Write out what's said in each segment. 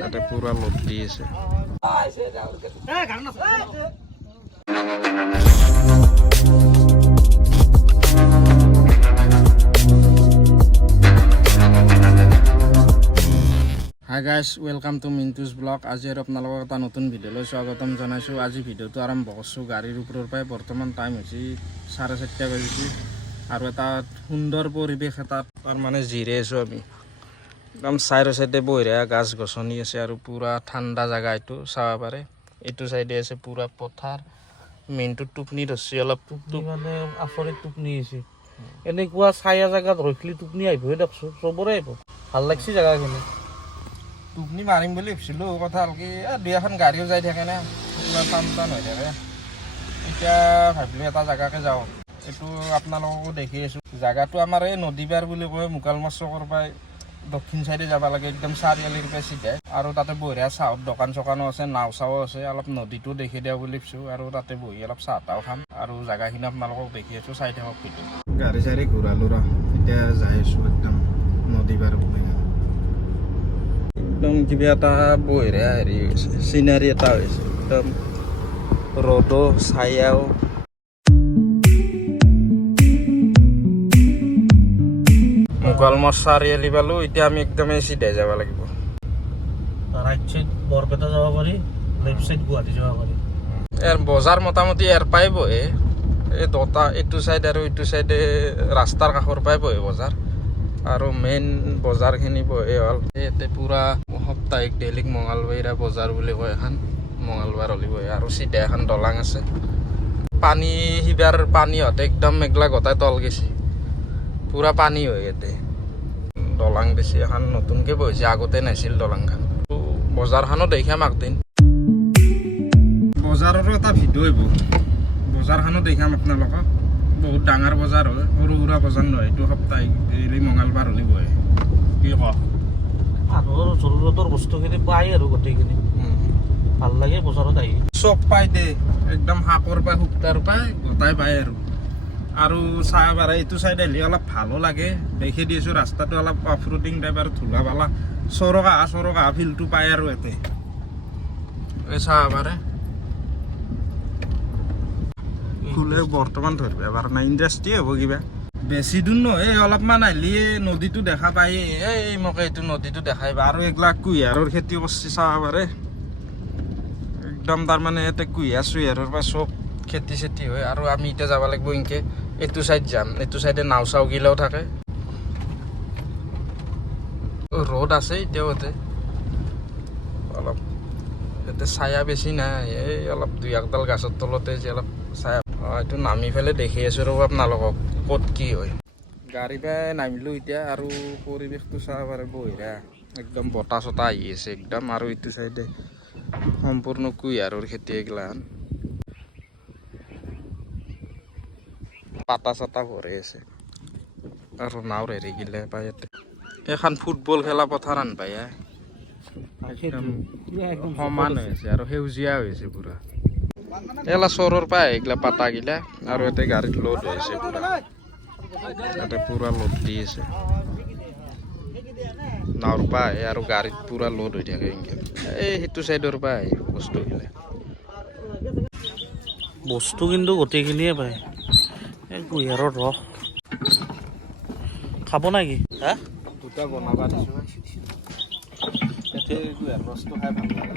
তাতে পুৰা লোড দিয়েছে। Hi guys, welcome to Mintu's blog. আজি আৰু আপোনালোকক এটা নতুন ভিডিঅ'লৈ স্বাগতম জনাইছোঁ। আজি ভিডিঅ'টো আৰম্ভ কৰিছোঁ গাড়ীৰ ওপৰৰ পৰাই। বৰ্তমান টাইম হৈছে 4:30 বাজিছে আৰু এটা সুন্দৰ পৰিৱেশ এটাত তাৰমানে জিৰাই আছোঁ আমি। একদম চাইডে চাইডে বঢ়িয়া গাছ গছনি আছে আৰু পুৰা ঠাণ্ডা জেগা এইটো চাব পাৰে। এইটো চাইডে আছে পুৰা পথাৰ। মেইনটো টোপনি ধৰিছে অলপ, মানে আচৰিত টোপনি আহিছে। এনেকুৱা চায়া জেগাত ৰখিলে টোপনি আহিবই দেখছো, চবৰে আহিব। ভাল লাগছে জেগাখিনি। টোপনি মাৰিম বুলি ভাবিছিলোঁ, কথা হ'ল কি দুই এখন গাড়ীও যাই থাকে না, পুৰা টান টান হৈ থাকে। এতিয়া ভাবিলোঁ এটা জেগাকে যাওঁ। এইটো আপোনালোককো দেখি আছোঁ। জেগাটো আমাৰ এই নদী পাৰ বুলি কয়, মুকালমাৰ চকৰ পৰাই দক্ষিণ চাইডে যাব লাগে, একদম চাৰিআলিৰ পৰা চিধাই। আৰু তাতে বঢ়িয়া চাহৰ দোকান চোকানো আছে, নাও চাও আছে। অলপ নদীটো দেখি দিয়া বুলি ভাবিছোঁ আৰু তাতে বহি অলপ চাহ তাও খাম আৰু জেগাখিনি আপোনালোকক দেখি আছোঁ। চাই থাকক ভিডিঅ'। গাড়ী চাড়ী ঘূৰালোঁ ৰ, এতিয়া যাই আছোঁ একদম নদী পাৰ বুলি। একদম কিবা এটা বঢ়িয়া হেৰি হৈছে, চিনাৰী এটা হৈছে। একদম ৰ'দো ছায়াও। মুকালমাৰ চাৰিআলি পালোঁ, এতিয়া আমি একদমেই চিধাই যাব লাগিব। ৰাইট চাইড বৰপেটা যাব পাৰি, লেফ্ট চাইড গুৱাহাটী যাব পাৰি। ইয়াৰ বজাৰ মোটামুটি ইয়াৰ পৰাই বহে। এই দুটা, এইটো চাইড আৰু এইটো চাইডে ৰাস্তাৰ কাষৰ পৰাই বহে বজাৰ। আৰু মেইন বজাৰখিনি বহে হ'ল ইয়াতে পুৰা সাপ্তাহিক ডেইলি মঙলবাৰে বজাৰ বুলি কয় এখন, মঙলবাৰ হ'লে বহে। আৰু চিধা এখন দলং আছে, পানী সিবাৰ পানী হওঁতে একদম মেঘলা গতাই তল গৈছে, পুৰা পানী হয় ইয়াতে। দলং বেছি এখন নতুনকৈ বহিছে, আগতে নাছিল দলংখন। বজাৰখনো দেখাম একদিন, বজাৰৰো এটা ভিডিঅ' আহিব। বজাৰখনো দেখাম আপোনালোকক। বহুত ডাঙৰ বজাৰ হয়, সৰু সুৰা বজাৰ নহয়। এইটো সাপ্তাহিক ডেইলি মঙলবাৰ হ'লে বহে। কি কওঁ, মানুহৰ জৰুৰতৰ বস্তুখিনি পায় আৰু গোটেইখিনি ভাল লাগে বজাৰত আহি। চব পাই দে, একদম শাকৰ পায়, শুক্তাৰ পায়, গোটাই পায় আৰু। আৰু চাহ পাৰে এইটো চাইড আহিলে অলপ ভালো লাগে। দেখি দিছোঁ ৰাস্তাটো অলপ অফ ৰোডিং টাইপ আৰু ধূলা বালা চৰকা ফিলটো পায় আৰু ইয়াতে। এই চাহ পাৰে খোলে বৰ্তমান ধৰিব এবাৰ নাই, ইণ্ডাষ্ট্ৰি হ'ব কিবা। বেছি দূৰ নহয়, অলপমান আহিলে নদীটো দেখা পায়। এই মোক এইটো নদীটো দেখাই পায়। আৰু এইবিলাক কুঁহিয়াৰৰ খেতি কৰিছে চাব পাৰে। একদম তাৰমানে ইয়াতে কুঁহিয়াৰ চুহিয়াৰৰ পৰা চব খেতি চেতি হয়। আৰু আমি এতিয়া যাব লাগিব এনেকৈ এইটো চাইড যাম। এইটো চাইডে নাও চাও গিলাও থাকে। ৰ'দ আছে এতিয়াও ইয়াতে, অলপ ইয়াতে ছায়া বেছি নাই। এই অলপ দুই একডাল গাছৰ তলতে যে অলপ ছায়া। এইটো নামি পেলাই দেখি আছোঁ ৰ'ব আপোনালোকক ক'ত কি হয়। গাড়ী পৰাই নামিলোঁ এতিয়া আৰু পৰিৱেশটো চাব পাৰে বঢ়িয়া। একদম বতাহ চতাহ আহি আছে একদম। আৰু এইটো চাইডে সম্পূৰ্ণ কুঁহিয়াৰৰ খেতি এইগিলাখান, পাতা চাটা ভৰি আছে। আৰু নাওৰ হেৰি গিলা পায় ইয়াতে। এইখন ফুটবল খেলা পথাৰ আন পায়, একদম সমান হৈ আছে আৰু সেউজীয়া হৈ আছে পুৰা। এইগিলা চৰৰ পৰা এইগিলা পাতাগিলা। আৰু ইয়াতে গাড়ীত লোড হৈ আছে পুৰা, ইয়াতে পুৰা লোড দি আছে। নাওৰ পৰা আহে আৰু গাড়ীত পুৰা লোড হৈ থাকে এনেকৈ। এই সেইটো চাইডৰ পৰা আহে বস্তুগিলা। বস্তু কিন্তু গোটেইখিনিয়ে পায়। এই কুঁহিয়াৰৰ ৰস খাব নেকি? হা, দুটা বনাব দিছোঁ। ইয়াতে কুঁহিয়াৰ ৰসটো খাই ভাল লাগে।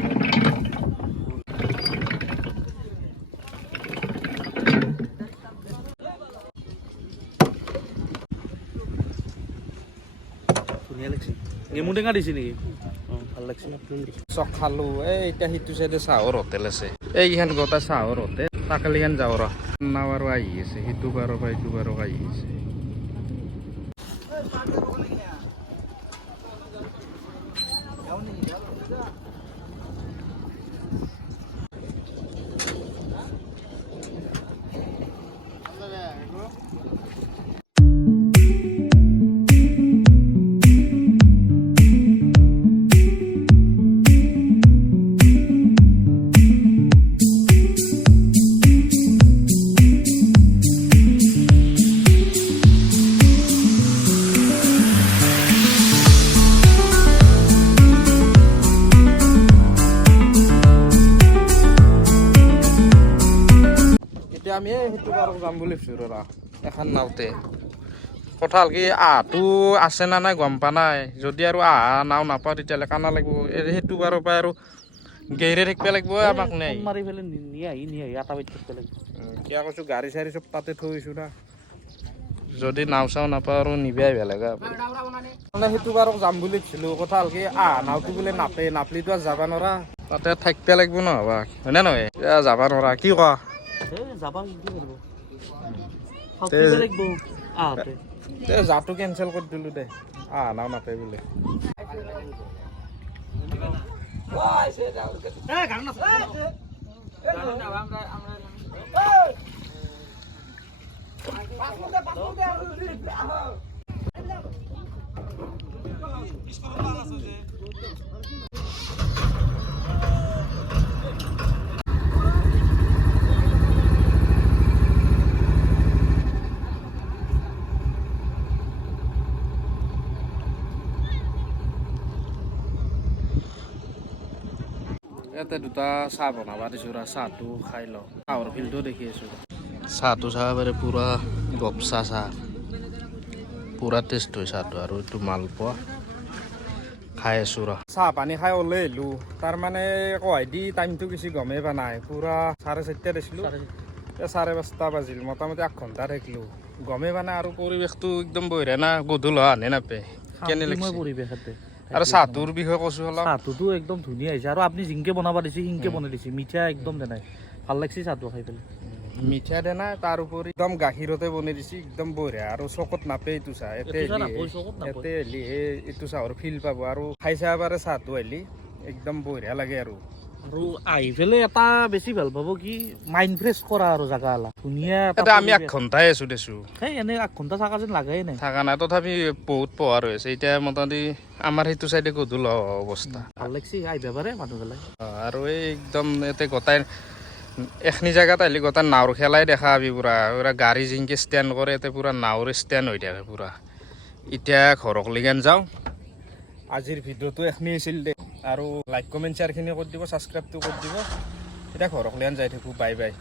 ধুনীয়া লাগিছে। নেমু টেঙা দিছে নেকি? ভাল লাগিছে। চক খালোঁ। এই এতিয়া সিটো চাইডে চাহৰ হোটেল আছে, এইকেইখন গোটেই চাহৰ হোটেল। তাকেলিখান যাওঁ ৰ, নাও আৰু আহি আছে, সিটো পাৰৰ পৰা ইটো পাৰৰ আহি আছে। এতিয়া আমি সেইটো বাৰু যাম বুলি ভাবিছোঁ ৰ'বা এখন নাওতে কথা হ'ল কি আহাটো আছে না নাই গম পোৱা নাই যদি আৰু আহা নাও নাপাওঁ তেতিয়াহ'লে কানা লাগিব সেইটো বাৰু পাই আৰু গেইৰে থাকিব লাগিব আমাক নাই ফোন মাৰি পেলাই নিয়ে আহি আটা বাজি থাকিব লাগিব কিয় কৈছোঁ গাড়ী চাড়ী চব তাতে থৈছোঁ না যদি নাও চাও নাপাওঁ আৰু নিবি আহিব লাগে মানে সেইটো বাৰু যাম বুলি ভাবিছিলোঁ কথা হ'ল কি নাওটো বোলে নাপলিতো আৰু যাব নোৱাৰা তাতে থাকিব লাগিব নহ'বা হয়নে নহয় এতিয়া যাব নোৱাৰা কি কোৱা যাবা কি কৰিব তে- লাগিব আহোঁতে যাটো কেঞ্চেল কৰি দিলোঁ দে নাও নাপায় বোলে ইয়াতে দুটা চাহ বনাবা দিছোঁ চাহটো খাই লওঁ চাহৰ ফিল্ডটো দেখি আছোঁ চাহটো চাহ পাৰে পূৰা গপচা চাহ পূৰা টেষ্ট হয় চাহটো আৰু এইটো মালপোৱা খাই আছোঁ চাহ পানী খাই ওলাই আহিলোঁ তাৰমানে কহাই দি টাইমটো কিছু গমেই পোৱা নাই পূৰা 4:30 দিছিলোঁ 5:30 বাজিল মোটামুটি 1 ঘণ্টা থাকিলোঁ গমেই পোৱা নাই আৰু পৰিৱেশটো একদম বঢ়িয়া না গধূল আনে নাপায় কেনে লাগিছে পৰিৱেশতে আৰু চাহটোৰ বিষয়ে কৈছোঁ অলপ চাহটোতো একদম ধুনীয়া হৈছে আৰু আপুনি জিংকে বনাব দিছে সিংকে বনাই দিছে মিঠা একদম দেনাই ভাল লাগছে চাহটো খাই পেলাই মিঠা দে নাই তাৰ উপৰি একদম গাখীৰতে বনাই দিছে একদম বঢ়িয়া আৰু চকত নাপে এইটো চাহ ইয়াতে আহিলি এইটো চাহৰ ফিল পাব আৰু খাই চাব পাৰে চাহটো আহিলি একদম বঢ়িয়া লাগে আৰু আহি পেলাই এটা বেছি ভাল পাব কি মাইণ্ড ফ্ৰেছ কৰা আৰু জাগা আলা ধুনীয়া আমি 1 ঘণ্টাই আছো দেছো সেই এনে 1 ঘণ্টা থাকা যেন লাগাই নাই থাকা নাই তথাপি বহুত পোহাৰ হৈ আছে এতিয়া মোটামুটি আমাৰ সেইটো চাইডে গধূল অৱস্থা ভাল লাগছে আহিব পাৰে মানুহবিলাক আৰু এই একদম ইয়াতে গোটাই এখনি জেগাত আহিলে গোটাই নাৱৰ খেলাই দেখা পাবি পুৰা গাড়ী জিংকে ষ্টেণ্ড কৰে ইয়াতে পুৰা নাৱৰ ষ্টেণ্ড হৈ থাকে পুৰা এতিয়া ঘৰক লেগেন যাওঁ আজিৰ ভিডিঅ'টো এখনি আছিল দে আৰু লাইক কমেণ্ট শ্বেয়াৰখিনি কৰি দিব ছাবস্ক্ৰাইবটো কৰি দিব এতিয়া ঘৰক লেগেন যাই থাকোঁ বাই বাই